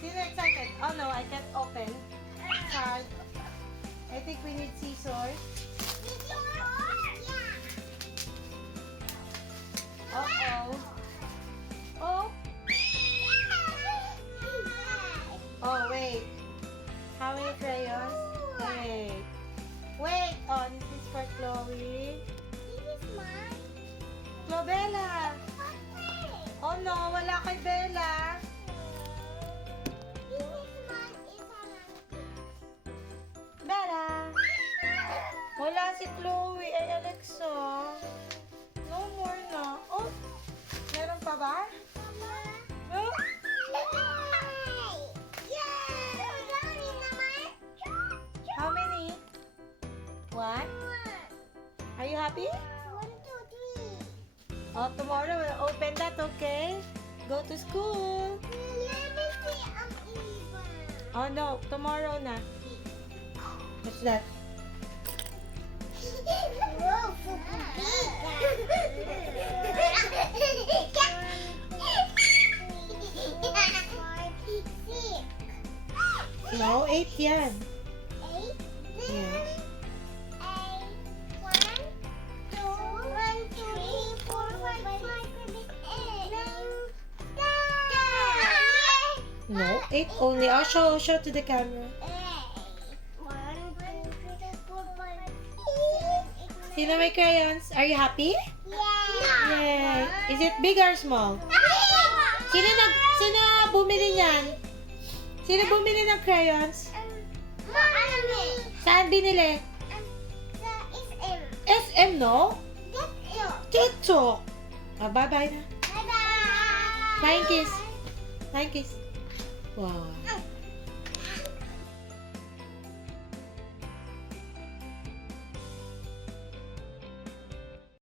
Sino excited? Oh no, I can't open. Card. I think we need scissors. Uh-oh. Oh. Oh, wait. How many crayons? Wait. Wait. Oh, this is for Chloe. Chloe Bella. Oh no, wala kay Bella. Bella. Wala si Chloe. Ay, Alexa. No more na. Oh, meron pa ba? Oh. How many? One? Are you happy? Oh, tomorrow we'll open that, okay? Go to school. Oh no, tomorrow na. What's that? No, 8 yan. Yes. No, 8 only. I'll show to the camera. Sino may crayons? Are you happy? Yay! Is it big or small? Sino bumili niyan? Sino bumili ng crayons? Saan binili? SM, no? TikTok. Oh, bye-bye na. Flying kiss. Flying kiss. Wow.